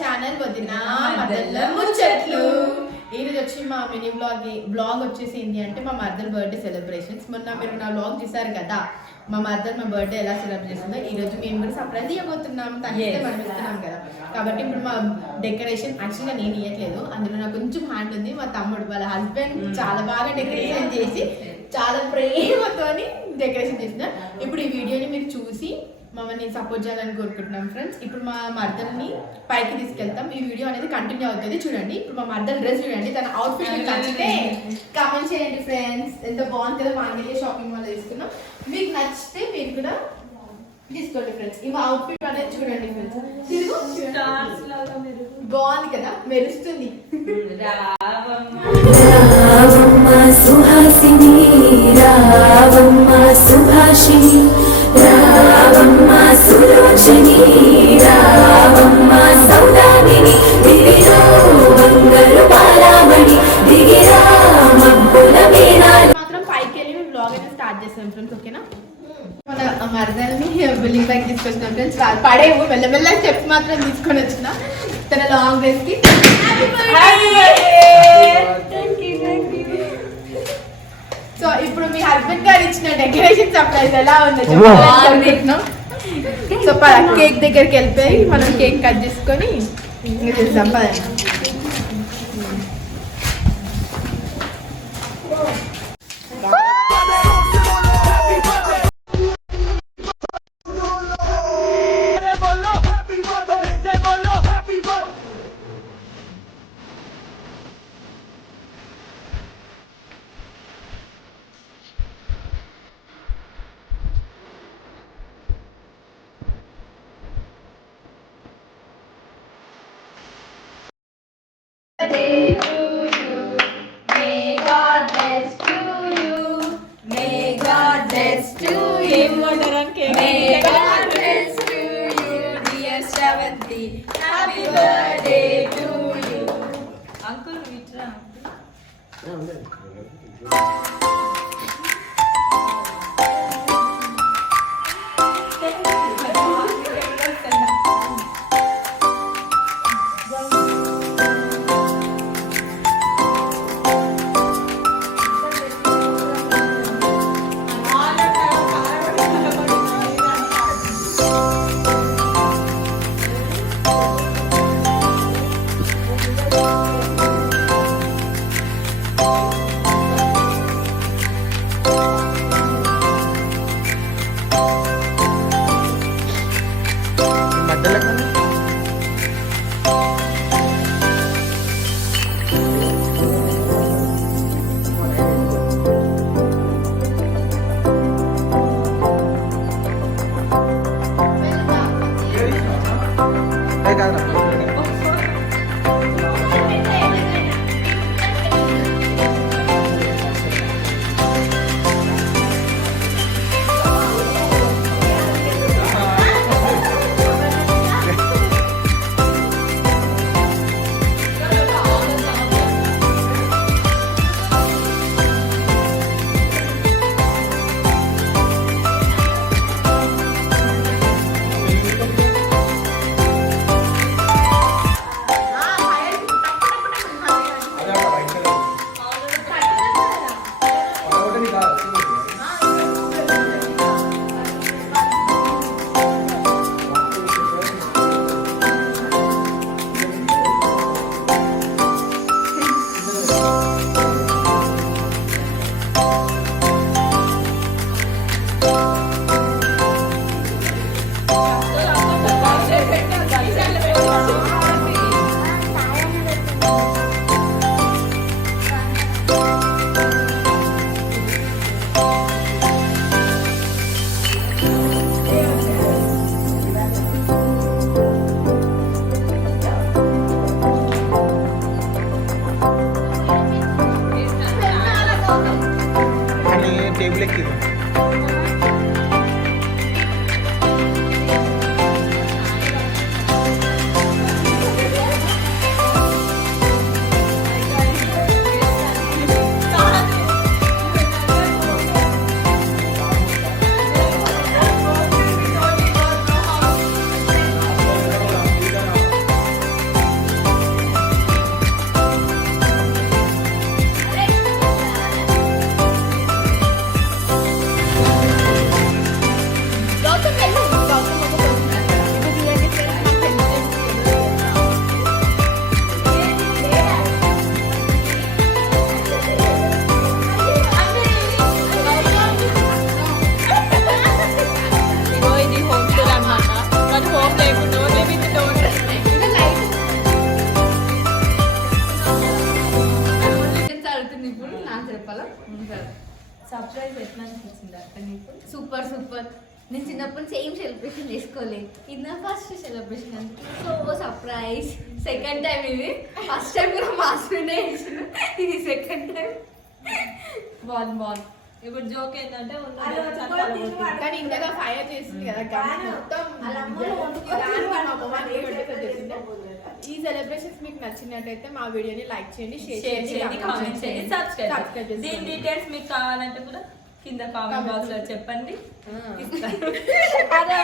Channel వదిన మదల్ల ముచ్చట్లు. ఈరోజు వచ్చి మా మినీ బ్లాగ్ వచ్చేసి ఏంటి అంటే మా మదర్ బర్త్డే సెలబ్రేషన్స్. మొన్న మీరు నా బ్లాగ్ చూసారు కదా, మా మదర్ మా బర్త్డే ఎలా సెలబ్రేట్ చేస్తుందో ఈరోజు మేము కూడా సర్ప్రైజ్ ఇవ్వబోతున్నాం. తనైతే మనం ఇస్తున్నాం కదా, కాబట్టి ఇప్పుడు మా డెకరేషన్ యాక్చువల్గా నేను ఇవ్వట్లేదు, అందులో నాకు కొంచెం హ్యాండ్ ఉంది. మా తమ్ముడు వాళ్ళ హస్బెండ్ చాలా బాగా డెకరేషన్ చేసి చాలా ప్రేమతోని డెకరేషన్ చేస్తున్నారు. ఇప్పుడు ఈ వీడియోని మీరు చూసి మమ్మల్ని సపోర్ట్ చేయాలని కోరుకుంటున్నాం ఫ్రెండ్స్. ఇప్పుడు మా మర్దల్ని పైకి తీసుకెళ్తాం. ఈ వీడియో అనేది కంటిన్యూ అవుతుంది, చూడండి. ఇప్పుడు మా మర్దల్ డ్రెస్ చూడండి, తన అవుట్ఫిట్ మీకు నచ్చితే కామెంట్ చేయండి ఫ్రెండ్స్. ఎంత బాగుంటుందో మాంగళ్య షాపింగ్ మాల్ తీసుకున్నాం. మీకు నచ్చితే మీరు కూడా తీసుకోండి ఫ్రెండ్స్. ఈ అవుట్ఫిట్ అనేది చూడండి ఫ్రెండ్స్, బాగుంది కదా, మెరుస్తుంది. రావమ్మ సుహాసిని రావమ్మ సుభాషిణి రావమ్మ సులోచని రావమ్మ సౌదామిని దివిలో బంగారు బాలామణి దిగిరా మబ్బుల మేనాలు. మాత్రం పైకి వెళ్ళి మేము బ్లాగ్ అయితే స్టార్ట్ చేస్తాం ఫ్రెండ్స్, ఓకేనా? మన మరదల్ని బిల్డింగ్ బ్యాగ్ తీసుకొచ్చిన ఫ్రెండ్స్, పడేవు మెల్లమెల్ల స్టెప్స్ మాత్రం తీసుకొని వచ్చిన తన లాంగ్ డ్రెస్ కి. సో ఇప్పుడు మీ హస్బెండ్ గారు ఇచ్చిన డెకరేషన్ సర్ప్రైజ్ ఎలా ఉందో చెప్పాలనుకుంటున్నాం. సో కేక్ దగ్గరికి వెళ్ళిపోయి మనం కేక్ కట్ చేసుకొని ఇంకా చేద్దాం పదండి. సర్ప్రైజ్ ఎట్లా అనిపించింది అక్క నీకు? Super super. నేను చిన్నప్పటి నుంచి ఏం సెలబ్రేషన్ చేసుకోలేదు, ఇది నా ఫస్ట్ సెలబ్రేషన్ అందుకే సో సర్ప్రైజ్. సెకండ్ టైం ఇది, ఫస్ట్ టైం కూడా మా హస్బెండ్ చేసిన, ఇది సెకండ్ టైం. బాగుంది. ఇప్పుడు జోక్ ఏంటంటే కానీ ఇంకా ఫైర్ చేసింది కదా గమ్ మొత్తం దానికి మా అమ్మ వాళ్ళు పెట్టేసేసింది. ఈ సెలబ్రేషన్స్ మీకు నచ్చినట్టయితే మా వీడియోని లైక్ చేయండి, షేర్ చేయండి, కామెంట్ చేయండి, సబ్స్క్రైబ్ సబ్స్క్రైబ్ దీని చేయండి. డీటెయిల్స్ మీకు కావాలంటే కూడా కింద కామెంట్ బాక్స్ లో చెప్పండి. అదే